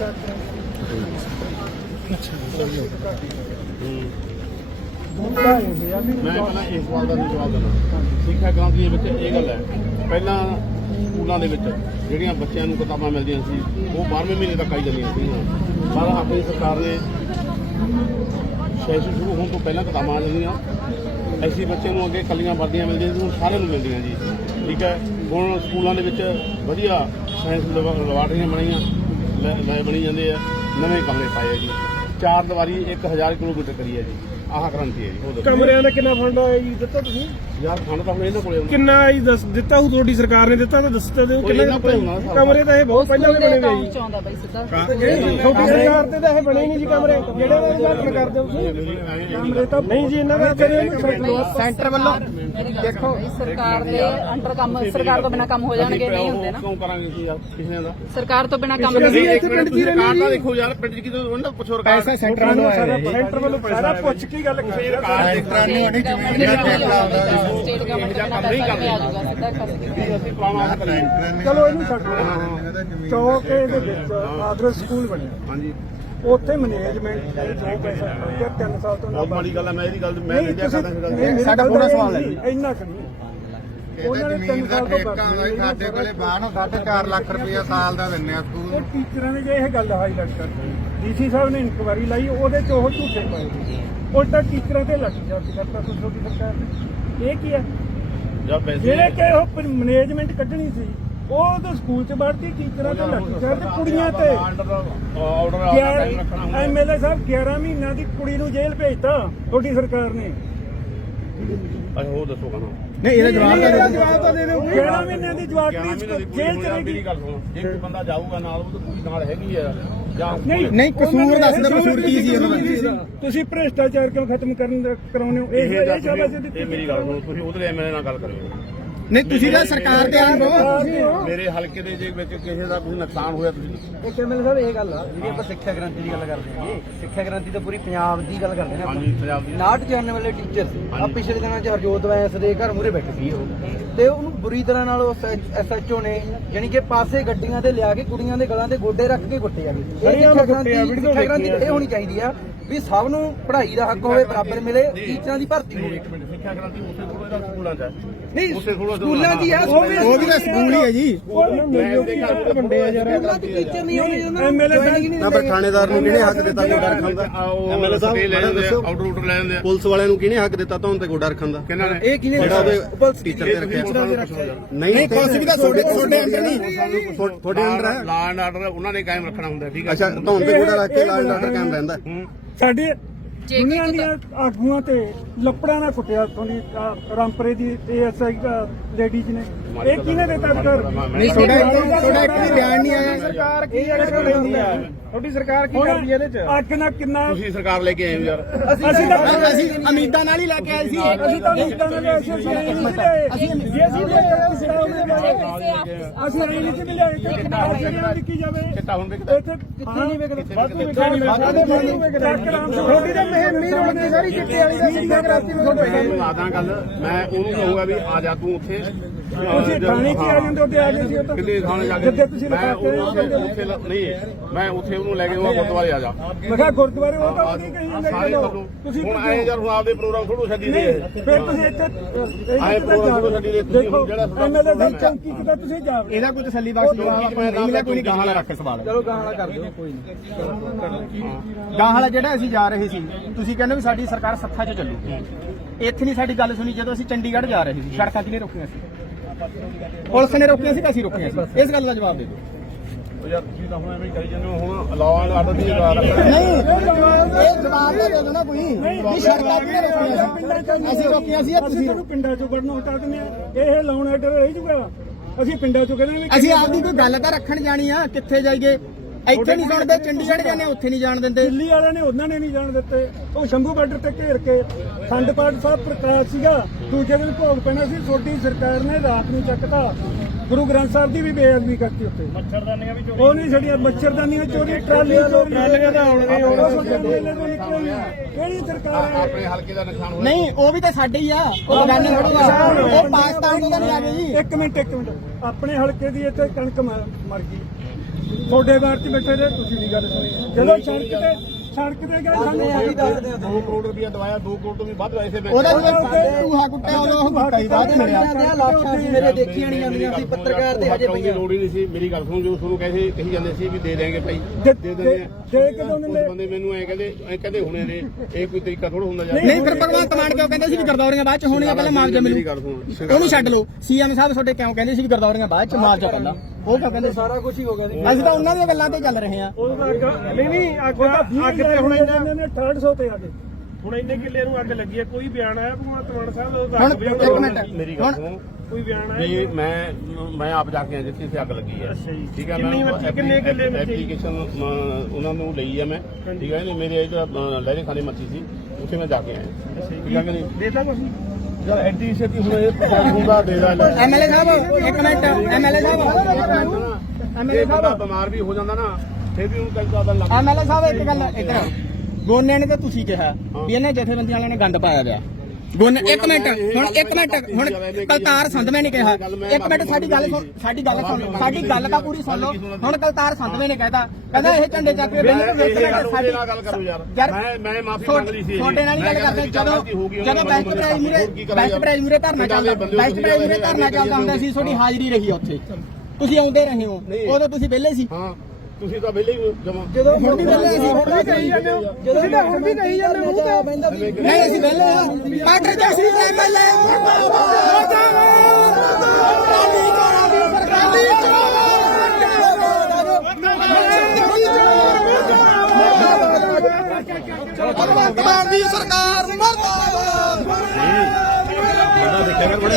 ਮੈਂ ਪਹਿਲਾਂ ਇਸ ਸਵਾਲ ਦਾ ਜਵਾਬ ਦੇਣਾ। ਸਿੱਖਿਆ ਕ੍ਰਾਂਤੀ ਦੇ ਵਿੱਚ ਇਹ ਗੱਲ ਹੈ, ਪਹਿਲਾਂ ਸਕੂਲਾਂ ਦੇ ਵਿੱਚ ਜਿਹੜੀਆਂ ਬੱਚਿਆਂ ਨੂੰ ਕਿਤਾਬਾਂ ਮਿਲਦੀਆਂ ਸੀ, ਉਹ 12ਵੇਂ ਮਹੀਨੇ ਤੱਕ ਆਈ ਜਾਂਦੀਆਂ ਸੀ ਪਰ ਆਪਣੀ ਸਰਕਾਰ ਨੇ ਸੈਸ਼ਨ ਸ਼ੁਰੂ ਹੋਣ ਤੋਂ ਪਹਿਲਾਂ ਕਿਤਾਬਾਂ ਆ ਜਾਂਦੀਆਂ। ਐਸੀ ਬੱਚਿਆਂ ਨੂੰ ਅੱਗੇ ਕੱਲੀਆਂ ਵਰਦੀਆਂ ਮਿਲਦੀਆਂ ਸੀ, ਹੁਣ ਸਾਰਿਆਂ ਨੂੰ ਮਿਲਦੀਆਂ ਜੀ। ਠੀਕ ਹੈ, ਹੁਣ ਸਕੂਲਾਂ ਦੇ ਵਿੱਚ ਵਧੀਆ ਸਾਇੰਸ ਲੈਬਾਰਟਰੀਆਂ ਬਣਾਈਆਂ। ਲੈ ਬਣੀ ਜਾਂਦੇ ਆ। ਨਵੇਂ ਕਮਰੇ ਪਾਏ ਆ ਜੀ। ਚਾਰ ਦੀਵਾਰੀ 1000 ਕਿਲੋਮੀਟਰ ਕਰੀ ਹੈ ਜੀ। ਆਹ ਕ੍ਰਾਂਤੀ ਹੈ ਜੀ। ਉਹ ਕਮਰਿਆਂ ਦਾ ਕਿੰਨਾ ਫੰਡ ਆਇਆ ਜੀ? ਦਿੱਤਾ ਤੁਸੀਂ। ਯਾਰ ਫੰਡ ਤਾਂ ਹੁਣ ਇਹਨਾਂ ਕੋਲੇ ਆਉਂਦਾ ਕਿੰਨਾ ਜੀ ਦੱਸ ਦਿੱਤਾ ਉਹ ਤੁਹਾਡੀ ਸਰਕਾਰ ਨੇ ਦਿੱਤਾ ਤਾਂ ਦੱਸ ਤਾਂ ਦਿਓ ਉਹ ਕਿੰਨਾ ਇਹਨਾਂ ਕੋਲੇ ਹੋਣਾ ਸਾਰਾ। ਕਮਰੇ ਤਾਂ ਇਹ ਬਹੁਤ ਪਹਿਲਾਂ ਦੇ ਬਣੇ ਹੋਏ ਜੀ ਬਾਈ ਸਿੱਧਾ। ਤੁਹਾਡੀ ਸਰਕਾਰ ਤੇ ਤਾਂ ਇਹ ਬਣੇ ਨਹੀਂ ਜੀ ਕਮਰੇ। ਜਿਹੜੇ ਦਾ ਉਦਘਾਟਨ ਕਰਦੇ ਹੋ ਤੁਸੀਂ। ਕਮਰੇ ਤਾਂ ਨਹੀਂ ਜੀ ਇਹਨਾਂ ਦਾ ਕਰੇ ਸੈਂਟਰ ਵੱਲੋਂ ਦੇਖੋ। ਸਰਕਾਰ ਦੇ ਅੰਡਰ ਕੰਮ ਸਰਕਾਰ ਤੋਂ ਬਿਨਾ ਕੰਮ ਹੋ ਜਾਣਗੇ ਨਹੀਂ ਹੁੰਦੇ ਨਾ। ਕਿਉਂ ਕਰਾਂਗੇ ਜੀ ਯਾਰ ਕਿਸੇ ਦਾ? ਸਰਕਾਰ ਤੋਂ ਬਿਨਾ ਕੰਮ ਅਸੀਂ ਨਹੀਂ ਇੱਥੇ ਪਿੰਡ 'ਚ ਹੀ ਰਹਿੰਦੇ ਸਰਕਾਰ। ਦਾ ਦੇਖੋ ਯਾਰ ਪਿੰਡ ਕਿਤੇ ਉਹਨਾਂ ਪੁੱਛੋ ਸਰਕਾਰ। ਪੈਸਾ ਸੈਂਟਰ ਵੱਲੋਂ ਆਇਆ ਸੈਂਟਰ ਵੱਲੋਂ ਸਾਰਾ ਪੁੱਛ ਕੇ ਗੱਲ ਕੀਤੀ ਸਟੇਟ ਗਵਰਨਮੈਂਟ ਦਾ ਕੰਮ ਨਹੀਂ ਕਰਦੇ ਆ ਜਾਊਗਾ ਸਿੱਧਾ ਕਰ ਅਸੀਂ ਪੁਰਾਣਾ ਹੱਕ ਕਰੀਏ ਚਲੋ ਇਹਨੂੰ ਛੱਡ ਦਿਓ। ਚੌਕੇ ਦੇ ਵਿੱਚ ਆਦਰਸ਼ ਸਕੂਲ ਬਣਿਆ। ਹਾਂਜੀ। ਉੱਥੇ ਮੈਨੇਜਮੈਂਟ ਨੇ ਜੋ ਪੈਸਾ ਖਰਚਿਆ 3 ਸਾਲ ਤੋਂ ਬਹੁਤ ਮਾੜੀ ਗੱਲ ਹੈ ਮੈਂ ਇਹਦੀ ਗੱਲ ਮੈਂ ਨਹੀਂ ਨਿੰਦਿਆ ਤੁਸੀਂ ਕਰਦਾ ਨਹੀਂ, ਸੀ ਸਾਡਾ ਪੂਰਾ ਸਵਾਲ ਹੈ। ਇੰਨਾ ਕੁ ਨਹੀਂ। ਉਹਨਾਂ ਨੇ ਤਿੰਨ ਸਾਲ ਤੋਂ ਸਾਡੇ ਕੋਲੇ ਬਾਹਰ ਨੂੰ 4.5 ਲੱਖ ਰੁਪਇਆ ਸਾਲ ਦਾ ਦਿੰਨੇ ਆ ਸਕੂਲ। ਉਹ ਟੀਚਰਾਂ ਨੇ ਜੇ ਇਹ ਗੱਲ ਹਾਈਲਾਈਟ ਕਰਤੀ। ਡੀਸੀ ਸਾਹਿਬ ਨੇ ਇਨਕੁਆਰੀ ਲਾਈ ਉਹਦੇ ਚ ਉਹ ਝੂਠੇ ਪਾਏ। ਉਲਟਾ ਟੀਚਰਾਂ ਤੇ ਲੱਠ ਚਾਰਜ ਕਰਤਾ ਤੁਹਾਡੀ ਸਰਕਾਰ ਨੇ। ਇਹ ਕੀ ਹੈ ਜਦ ਪੈਸੇ? ਜਿਹੜੇ ਕਿ ਉਹ ਮੈਨੇਜਮੈਂਟ ਕੱਢਣੀ ਸੀ ਉਹ ਤਾਂ ਸਕੂਲ ਚ ਵੜਤੀ ਟੀਚਰਾਂ ਤੇ ਲੱਠ ਚਾਰਜ ਕੁੜੀਆਂ ਤੇ। ਆਰਡਰ ਰੱਖਣਾ ਹੁੰਦਾ। ਐਮਐਲਏ ਸਾਹਿਬ 11 ਮਹੀਨਿਆਂ ਦੀ ਕੁੜੀ ਨੂੰ ਜੇਲ੍ਹ ਭੇਜਤਾ ਤੁਹਾਡੀ ਸਰਕਾਰ ਨੇ। ਅੱਛਾ ਉਹ ਦੱਸੋ ਕਹਣਾ। ਨਹੀਂ ਇਹਦਾ ਜਵਾਬ ਤਾਂ ਦੇ ਜਵਾਬ ਤਾਂ ਦੇ ਦਿਓ। 11 ਮਹੀਨਿਆਂ ਦੀ ਜਵਾਬ 11 ਮਹੀਨੇ ਦੀ ਜੇਲ੍ਹ ਕੁੜੀ ਚ ਰਹੇਗੀ ਮੇਰੀ ਗੱਲ ਸੁਣੋ ਜੇ ਕੋਈ ਬੰਦਾ ਜਾਊਗਾ ਨਾਲ ਉਹ ਤਾਂ ਕੁੜੀ ਨਾਲ ਹੈਗੀ ਆ ਜਾਂ ਨਹੀਂ ਨਹੀਂ, ਕਸੂਰ ਦੱਸ ਦਿਓ, ਕਸੂਰ ਕੀ ਸੀ ਉਹਨਾਂ ਦਾ? ਤੁਸੀਂ ਭ੍ਰਿਸ਼ਟਾਚਾਰ ਕਿਉਂ ਖਤਮ ਕਰਨ ਦਾ ਕਰਾਉਨੇ ਹੋ? ਇਹ ਇਹ ਸ਼ਾਬਾਸ਼ ਇਹ ਦਿੱਤੀ ਮੇਰੀ ਗੱਲ ਸੁਣੋ ਤੁਸੀਂ ਉਹਦੇ ਐਮਐਲਏ ਨਾਲ ਗੱਲ ਕਰਿਓ। ਨਹੀਂ ਤੁਸੀਂ ਤਾਂ ਸਰਕਾਰ ਦੇ ਆਏ ਹੋ। ਮੇਰੇ ਹਲਕੇ ਦੇ ਜੇ ਵਿੱਚ ਕਿਸੇ ਦਾ ਕੋਈ ਨੁਕਸਾਨ ਹੋਇਆ ਤੁਸੀਂ? ਇੱਕ ਐਮਐਲਏ ਸਾਹਿਬ ਇਹ ਗੱਲ ਆ ਜਿਹੜੀ ਆਪਾਂ ਸਿੱਖਿਆ ਕ੍ਰਾਂਤੀ ਦੀ ਗੱਲ ਕਰਦੇ ਹਾਂ ਸਿੱਖਿਆ ਕ੍ਰਾਂਤੀ ਤਾਂ ਪੂਰੀ ਪੰਜਾਬ ਦੀ ਗੱਲ ਕਰਦੇ ਨੇ ਆਪਾਂ। ਹਾਂਜੀ ਪੰਜਾਬ ਦੀ। ਵਾਲੇ ਟੀਚਰ ਆ ਪਿਛਲੇ ਦਿਨਾਂ 'ਚ ਹਰਜੋਤ ਵੈਸ ਦੇ ਘਰ ਮੂਰੇ ਬੈਠੇ ਸੀ ਉਹ। ਤੇ ਉਹਨੂੰ ਬੁਰੀ ਤਰ੍ਹਾਂ ਨਾਲ ਉਸ ਐਸਐਚਓ ਨੇ ਯਾਨੀ ਕਿ ਪਾਸੇ ਗੱਡੀਆਂ ਤੇ ਲਿਆ ਕੇ ਕੁੜੀਆਂ ਦੇ ਗਲਾਂ ਤੇ ਗੋਡੇ ਰੱਖ ਕੇ ਕੁੱਟੇ ਆ ਇਹ ਸਿੱਖਿਆ ਵੀਡੀਓ ਸਿੱਖਿਆ ਆ। ਇਹ ਹੋਣੀ ਚਾਹੀਦੀ ਆ ਵੀ ਸਭ ਨੂੰ ਪੜ੍ਹਾਈ ਦਾ ਹੱਕ ਹੋਵੇ ਬਰਾਬਰ ਮਿਲੇ ਟੀਚਰਾਂ ਦੀ ਭਰਤੀ ਹੋਵੇ। ਇੱਕ ਮਿੰਟ ਸਿੱਖਿਆ ਕ੍ਰਾਂਤੀ ਉਸੇ ਸਕੂਲਾਂ 'ਚ। ਹੈ ਨਹੀਂ ਉਸੇ ਥੋੜਾ ਸਕੂਲਾਂ ਦੀ ਆ ਉਹ ਵੀ ਉਹ ਵੀ ਤਾਂ ਸਕੂਲ ਹੀ ਹੈ ਜੀ ਵੱਡੇ ਆ ਯਾਰ। ਸਕੂਲਾਂ ਦੀ ਟੀਚਰ ਨਹੀਂ ਆਉਂਦੇ ਉਹਨਾਂ ਐਮਐਲਏ ਨਾ ਪਰ ਥਾਣੇਦਾਰ ਨੂੰ ਕਿਹਨੇ ਹੱਕ ਦਿੱਤਾ ਗੋਡਾ ਰੱਖਣ ਦਾ? ਐਮਐਲਏ ਸਾਹਿਬ ਲੈ ਲੈਂਦੇ ਆ ਆਰਡਰ ਆਰਡਰ ਲੈ ਲੈਂਦੇ ਆ। ਪੁਲਿਸ ਵਾਲਿਆਂ ਨੂੰ ਕਿਹਨੇ ਹੱਕ ਦਿੱਤਾ ਤੁਹਾਨੂੰ ਤੇ ਗੋਡਾ ਰੱਖਣ ਦਾ? ਕਿਹਨਾਂ ਨੇ? ਇਹ ਕਿਹਨੇ ਜਿਹੜਾ ਉਹਦੇ ਟੀਚਰ ਤੇ ਰੱਖਿਆ? ਨਹੀਂ ਪੁਲਿਸ ਵੀ ਤਾਂ ਤੁਹਾਡੇ ਤੁਹਾਡੇ ਅੰਦਰ ਨਹੀਂ। ਤੁਹਾਡੇ ਅੰਦਰ ਹੈ? ਲਾ ਐਂਡ ਆਰਡਰ ਉਹਨਾਂ ਨੇ ਕਾਇਮ ਰੱਖਣਾ ਹੁੰਦਾ ਠੀਕ ਹੈ ਅੱਛਾ ਤੁਹਾਨੂੰ ਤੇ ਗੋਡਾ ਰੱਖ ਕੇ ਲਾਈਨ ਆਰਡਰ ਕਾਇਮ ਰਹਿੰਦਾ ਹੈ। ਸਾਡੇ ਦੁਨੀਆ ਦੀਆਂ ਆਗੂਆਂ ਤੇ ਲੱਪੜਾਂ ਨਾਲ ਕੁੱਟਿਆ ਤੁਹਾਡੀ ਆਹ ਰਾਮਪੁਰੇ ਦੀ ਏਐਸਆਈ ਲੇਡੀਜ਼ ਨੇ। ਇਹ ਕਿਹਨੇ ਦਿੱਤਾ ਅਧਿਕਾਰ? ਨਹੀਂ ਤੁਹਾਡਾ ਇੱਕ ਤੁਹਾਡਾ ਇੱਕ ਵੀ ਬਿਆਨ ਨਹੀਂ ਆਇਆ। ਸਰਕਾਰ ਕੀ ਐਕਸ਼ਨ ਲੈਂਦੀ ਆ ਤੁਹਾਡੀ ਸਰਕਾਰ ਕੀ ਕਰਦੀ ਹੈ ਇਹਦੇ ਚ? ਅੱਗ ਨਾਲ ਕਿੰਨਾ ਤੁਸੀਂ ਸਰਕਾਰ ਲੈ ਕੇ ਆਏ ਹੋ ਯਾਰ। ਅਸੀਂ ਤਾਂ ਅਸੀਂ ਅਮੀਦਾਂ ਨਾਲ ਹੀ ਲੈ ਕੇ ਆਏ ਸੀ। ਅਸੀਂ ਤਾਂ ਨਹੀਂ ਤਾਂ ਲੈ ਅਸੀਂ ਅਸੀਂ ਅਸੀਂ ਜੇ ਅਸੀਂ ਲੈ ਕਿਸੇ ਦਾ ਉਹਨੇ ਲਿਆ ਅਸੀਂ ਇਹ ਨਹੀਂ ਕਿ ਲਿਆ ਕਿ ਕਿੰਨਾ ਅਸੀਂ ਵਿਕੀ ਜਾਵੇ। ਚਿੱਟਾ ਹੁਣ ਵਿਕਦਾ? ਇੱਥੇ ਕਿੱਥੇ ਨਹੀਂ ਵਿਕਦਾ? ਵਾਧੂ ਵਿਕਦਾ? ਨਹੀਂ ਵਿਕਦਾ? ਛੋਟੀ ਤਾਂ ਮਿਹਰ ਨਹੀਂ ਰੋਣਦੀ ਸਾਰੀ ਚਿੱਟੇ ਵਾਲੀ ਦਾ ਸਿੱਖਿਆ ਕਰਾਤੀ ਮੈਂ। ਲਾਦਾ ਗੱਲ। ਮੈਂ ਉਹਨੂੰ ਕਹੂੰਗਾ ਵੀ ਆ ਜਾ ਤੂੰ ਉੱਥੇ। ਤੁਸੀਂ ਥਾਣੇ ਕੀ ਆ ਜਾਂਦੇ ਉੱਤੇ ਆ ਗਏ ਸੀ ਉਹ ਤਾਂ ਕਿੱਲੇ ਥਾਣੇ ਜਾ ਕੇ ਜਿੱਦੇ ਤੁਸੀਂ ਮੈਂ ਲਿਖਾ ਕੇ ਉਹਨੂੰ ਉੱਥੇ ਉੱਥੇ ਲ- ਨਹੀਂ ਮੈਂ ਉੱਥੇ ਉਹਨੂੰ ਲੈ ਕੇ ਉਹ ਗੁਰਦੁਆਰੇ ਆ ਜਾ। ਮੈਂ ਕਿਹਾ ਗੁਰਦੁਆਰੇ ਉਹ ਤਾਂ ਨਹੀਂ ਕਹੀ ਜਾਂਦੇ ਸਾਰੇ ਚਲੋ। ਤੁਹਾਨੂੰ। ਤੁਸੀਂ ਹੁਣ ਆਏ ਯਾਰ ਹੁਣ ਆਪਦੇ ਪ੍ਰੋਗਰਾਮ ਥੋੜੋ ਛੱਡੀ ਦੇ। ਨਹੀਂ ਫਿਰ ਤੁਸੀਂ ਇੱਥੇ ਆਏ ਪ੍ਰੋਗਰਾਮ ਥੋੜੋ ਛੱਡੀ ਦੇ ਤੁਸੀਂ ਦੇਖੋ ਜਿਹੜਾ ਐਮਐਲਏ ਸਾਹਿਬ ਚੌਂਕੀ ਚ ਤਾਂ ਤੁਸੀਂ ਜਾਵੜੇ ਇਹਦਾ ਕੋਈ ਤਸੱਲੀ ਬਖਸ਼ ਜਵਾਬ ਨਹੀਂ ਮਿਲਿਆ ਕੋਈ ਨਹੀਂ ਗਾਹਾਂ ਵਾਲਾ ਰੱਖ ਸਵਾਲ। ਚਲੋ ਗਾਹਾਂ ਵਾਲਾ ਕਰ ਦਿਓ ਕੋਈ ਨਹੀਂ। ਗਾਹਾਂ ਵਾਲਾ ਜਿਹੜਾ ਅਸੀਂ ਜਾ ਰਹੇ ਸੀ ਤੁਸੀਂ ਕਹਿੰਦੇ ਵੀ ਸਾਡੀ ਸਰਕਾਰ ਸੱਥਾ 'ਚ ਚੱਲੂ ਇੱਥੇ ਨਹੀਂ ਸਾਡੀ ਗੱਲ ਸੁਣੀ ਜਦੋਂ ਅਸੀਂ ਚੰਡੀਗੜ੍ਹ ਜਾ ਰਹੇ ਸੀ ਸੜਕਾਂ ਕਿਹਨੇ ਰੋਕੀਆਂ ਸੀ? ਪੁਲਿਸ ਨੇ ਰੋਕੀਆਂ ਸੀ ਕਿ ਅਸੀਂ ਰੋਕੀਆਂ ਸੀ। ਇਸ ਗੱਲ ਦਾ ਜਵਾਬ ਦੇ ਦਿਓ। ਉਹ ਯਾਰ ਤੁਸੀਂ ਤਾਂ ਹੁਣ ਐਵੇਂ ਹੀ ਕਰੀ ਜਾਂਦੇ ਹੋ ਹੁਣ ਲਾਅ ਐਂਡ ਆਰਡਰ ਦੀ ਰੱਖ ਨਹੀਂ ਇਹ ਜਵਾਬ ਦਾ ਦੇ ਨਾ ਕੋਈ। ਵੀ ਸੜਕਾਂ ਕਿਹਨੇ ਰੋਕੀਆਂ ਸੀ। ਅਸੀਂ ਰੋਕੀਆਂ ਸੀ ਤੁਸੀਂ ਤੁਹਾਨੂੰ ਪਿੰਡਾਂ ਚੋਂ ਵੜਨਾ ਹਟਾ ਦਿੰਦੇ ਆ। ਇਹ ਲਾਉਣ ਆਰਡਰ ਰਹੀ ਜੂਗਾ। ਅਸੀਂ ਪਿੰਡਾਂ ਚੋਂ ਕਹਿੰਦੇ ਵੀ ਅਸੀਂ ਆਪਦੀ ਕੋਈ ਗੱਲ ਤਾਂ ਰੱਖਣ ਜਾਣੀ ਆ ਕਿੱਥੇ ਜਾਈਏ? ਇੱਥੇ ਨਹੀਂ ਸੁਣਦੇ ਚੰਡੀਗੜ੍ਹ ਜਾਂਦੇ ਉੱਥੇ ਨਹੀਂ ਜਾਣ ਦਿੰਦੇ। ਦਿੱਲੀ ਵਾਲਿਆਂ ਨੇ ਉਹਨਾਂ ਨੇ ਨਹੀਂ ਜਾਣ ਦਿੱਤੇ। ਉਹ ਸ਼ੰਭੂ ਬਾਰਡਰ ਤੇ ਘੇਰ ਕੇ ਖੰਡ ਪਾਠ ਸਾਹਿਬ ਪ੍ਰਕਾਸ਼ ਸੀਗਾ। ਦੂਜੇ ਦਿਨ ਭੋਗ ਪੈਣਾ ਸੀ ਛੋਟੀ ਸਰਕਾਰ ਨੇ ਰਾਤ ਨੂੰ ਚੱਕਤਾ। ਗੁਰੂ ਗ੍ਰੰਥ ਸਾਹਿਬ ਦੀ ਵੀ ਬੇਅਦਬੀ ਕਰਤੀ ਉੱਤੇ ਮੱਛਰਦਾਨੀਆਂ ਵੀ ਉਹ ਨਹੀਂ ਛੜੀਆਂ ਮੱਛਰਦਾਨੀਆਂ ਚੋਰੀ ਟਰਾਲੀ ਚੋਰੀ। ਟਰਾਲੀਆਂ ਤਾਂ ਆਉਣਗੇ ਕਿਹੜੀ ਸਰਕਾਰ ਹੈ? ਆਪਣੇ ਹਲਕੇ ਦਾ ਨੁਕਸਾਨ ਹੋਇਆ। ਨਹੀਂ ਉਹ ਵੀ ਤਾਂ ਸਾਡੇ ਹੀ ਆ। ਉਹ ਬਗਾਨੇ ਥੋੜੀ ਉਹ ਪਾਕਿਸਤਾਨ ਤੋਂ ਤਾਂ ਨਹੀਂ ਆ ਗਏ ਜੀ। ਇੱਕ ਮਿੰਟ ਇੱਕ ਮਿੰਟ। ਆਪਣੇ ਹਲਕੇ ਦੀ ਇੱਥੇ ਕਣਕ ਮਰ ਗਈ। ਤੁਹਾਡੇ ਬਾਰ 'ਚ ਬੈਠੇ ਰਹੇ ਤੁਸੀਂ ਵੀ ਗੱਲ ਸੁਣੀ। ਜਦੋਂ ਸੜਕ ਤੇ ਸੜਕ ਤੇ ਗਏ ਸਾਨੂੰ ਅਸੀਂ ਦੱਸਦੇ ਹਾਂ 2 ਕਰੋੜ ਰੁਪਇਆ ਦਵਾਇਆ 2 ਕਰੋੜ ਤੋਂ ਵੀ ਵੱਧ ਆਏ ਸੀ ਉਹਦਾ ਵੀ ਟੂਹਾ ਕੁੱਟਿਆ ਉਦੋਂ ਉਹ ਕੁੱਟਾ ਹੀ ਬਾਅਦ ਮਿਲਿਆ ਦੀਆਂ ਲਾਸ਼ਾਂ ਸੀ ਮੇਰੇ ਦੇਖੀਆਂ ਨਹੀਂ ਜਾਂਦੀਆਂ ਸੀ ਪੱਤਰਕਾਰ ਦੇ ਹਜੇ ਕੋਈ ਪਈਆਂ ਲੋੜ ਹੀ ਨਹੀਂ ਸੀ ਮੇਰੀ ਗੱਲ ਸੁਣੋ ਜੋ ਤੁਹਾਨੂੰ ਕਹੇ ਕਹੀ ਜਾਂਦੇ ਸੀ ਵੀ ਦੇ ਦੇਾਂਗੇ ਭਾਈ ਦੇ- ਦੇ ਦਿੰਦੇ ਆ। ਦੇ ਕਦੋਂ ਦਿੰਦੇ? ਬੰਦੇ ਮੈਨੂੰ ਐ ਕਹਿੰਦੇ ਐ ਕਹਿੰਦੇ ਹੁਣੇ ਨੇ ਇਹ ਕੋਈ ਤਰੀਕਾ ਥੋੜਾ ਹੁੰਦਾ ਯਾਰ ਨਹੀਂ ਫਿਰ ਭਗਵੰਤ ਮਾਨ ਕਿਉਂ ਕਹਿੰਦੇ ਸੀ ਵੀ ਗਰਦੌਰੀਆਂ ਬਾਅਦ ਚ ਹੋਣੀਆਂ ਪਹਿਲਾਂ ਮੁਆਵਜ਼ਾ ਮੇਰੀ ਮਿਲੂ। ਗੱਲ ਉਹਨੂੰ ਛੱਡ ਲਓ। ਸੀਐਮ ਸਾਹਿਬ ਤੁਹਾਡੇ ਕਿਉਂ ਕਹਿੰਦੇ ਸੀ ਵੀ ਗਰਦੌਰੀਆਂ ਬਾਅਦ ਚ ਮੁਆਵਜ਼ਾ ਪਹਿਲਾਂ ਉਹ ਕਹਿੰਦੇ? ਸਾਰਾ ਕੁਝ ਹੀ ਹੋ ਗਿਆ ਅਸੀਂ ਤਾਂ ਉਹਨਾਂ ਦੀਆਂ ਗੱਲਾਂ ਤੇ ਚੱਲ ਰਹੇ ਹਾਂ। ਨਹੀਂ ਨਹੀਂ ਅੱਗ ਅੱਗ ਤੇ ਹੁਣ ਇਹਨਾਂ ਨੇ। 350 ਤੇ ਆ ਗਏ ਹੁਣ ਇੰਨੇ ਕਿੱਲੇ ਨੂੰ ਅੱਗ ਲੱਗੀ ਹੈ ਕੋਈ ਬਿਆਨ ਆਇਆ ਭਗਵੰਤ ਮਾਨ ਸਾਹਿਬ ਦਾ ਹੁਣ ਅੱਗ ਇੱਕ ਮਿੰਟ। ਮੇਰੀ ਗੱਲ ਹੁਣ ਸੁਣੋ। ਕੋਈ ਬਿਆਨ ਆਇਆ? ਵੀ ਮੈਂ ਮੈਂ ਆਪ ਜਾ ਕੇ ਆਇਆ ਜਿੱਥੇ ਇੱਥੇ ਅੱਗ ਲੱਗੀ ਹੈ। ਅੱਛਾ ਜੀ। ਠੀਕ ਹੈ ਕਿੰਨੀ ਮੈਂ ਮੱਛੀ- ਕਿੰਨੇ ਕਿੱਲੇ ਮੱਛੀ? ਐਪਲੀਕੇਸ਼ਨ ਉਹਨਾਂ ਨੂੰ ਲਈ ਹੈ ਮੈਂ। ਠੀਕ ਹੈ ਨਹੀਂ ਮੇਰੇ ਇਧਰ ਲਹਿਰੇ ਖਾਨੇ ਮੱਛੀ ਸੀ। ਉੱਥੇ ਮੈਂ ਜਾ ਕੇ ਆਇਆ। ਠੀਕ ਹੈ ਕਿ ਨਹੀਂ? ਦੇਤਾ ਕੁਛ ਯਾਰ ਐਡੀ ਛੇਤੀ ਹੁਣ ਇਹ ਪ੍ਰਸ਼ਾਸਨ ਹੁੰਦਾ ਦੇ ਦਾ ਐਮਐਲਏ ਸਾਹਿਬ ਇੱਕ ਮਿੰਟ ਐਮਐਲਏ ਸਾਹਿਬ। ਇਹ ਬੰਦਾ ਬਿਮਾਰ ਵੀ ਹੋ ਜਾਂਦਾ ਨਾ ਫਿਰ ਵੀ ਉਹਨੂੰ ਕਈ ਜ਼ਿਆਦਾ ਐਮਐਲਏ ਸਾਹਿਬ ਇੱਕ ਗੱਲ ਇੱਧਰ ਗੋਨੇ ਨੇ ਤਾਂ ਤੁਸੀਂ ਕਿਹਾ ਵੀ ਇਹਨੇ ਜਥੇਬੰਦੀਆਂ ਵਾਲਿਆਂ ਨੇ ਗੰਦ ਪਾਇਆ ਗਿਆ ਗੋਨੇ ਇੱਕ ਮਿੰਟ ਹੁਣ ਇੱਕ ਮਿੰਟ ਹੁਣ ਕਲਤਾਰ ਸੰਧਵੇਂ ਨੇ ਕਿਹਾ। ਇੱਕ ਮਿੰਟ ਸਾਡੀ ਗੱਲ ਸੁਣ ਸਾਡੀ ਗੱਲ ਸੁਣ ਸਾਡੀ ਗੱਲ ਤਾਂ ਪੂਰੀ ਸੁਣ ਲਓ। ਹੁਣ ਕਲਤਾਰ ਸੰਧਵੇਂ ਨੇ ਕਹਿਤਾ ਕਹਿੰਦਾ। ਇਹ ਝੰਡੇ ਚੱਕ ਕੇ ਬਿੱਲ ਵੇਚ ਇਹ ਗੱਲ ਕਰੋ ਯਾਰ। ਮੈਂ ਮੈਂ ਮਾਫੀ ਮੰਗ ਲਈ ਸੀ। ਤੁਹਾਡੇ ਨਾਲ ਹੀ ਗੱਲ ਕਰਦੇ ਜਦੋਂ ਜਦੋਂ ਬੈਸਟ ਪ੍ਰਾਈਜ਼ ਮੂਰੇ ਬੈਸਟ ਪ੍ਰਾਈਜ਼ ਮੂਰੇ ਧਰਨਾ ਚੱਲਦਾ ਬੈਸਟ ਪ੍ਰਾਈਜ਼ ਮੂਰੇ ਧਰਨਾ ਚੱਲਦਾ ਹੁੰਦਾ ਸੀ ਤੁਹਾਡੀ ਹਾਜ਼ਰੀ ਰਹੀ ਉੱਥੇ। ਤੁਸੀਂ ਆਉਂਦੇ ਰਹੇ ਹੋ। ਉਦੋਂ ਤੁਸੀਂ ਵਿਹਲੇ ਸੀ। ਹਾਂ। ਤੁਸੀਂ ਤਾਂ ਵਿਹਲੇ ਹੀ ਜਮਾ। ਜਦੋਂ ਹੁਣ ਵੀ ਵਿਹਲੇ ਸੀ ਹੁਣ ਵੀ ਕਹੀ ਜਾਂਦੇ ਹੋ। ਜਦੋਂ ਤਾਂ ਹੁਣ ਵੀ ਕਹੀ ਜਾਂਦੇ ਮੂੰਹ ਤੇ ਬੈਂਦਾ ਵੀ ਨਹੀਂ ਅਸੀਂ ਵਿਹਲੇ ਹਾਂ। ਐਮਐਲਏ ਕੋਰਾ ਦੀ ਸਰਕਾਰ ਭਗਵੰਤ ਮਾਨ ਦੀ ਸਰਕਾਰ ਮੁਰਦਾਬਾਦ ਬੰਦਾ ਦੇਖਿਆ ਕਰ ਬੜਾ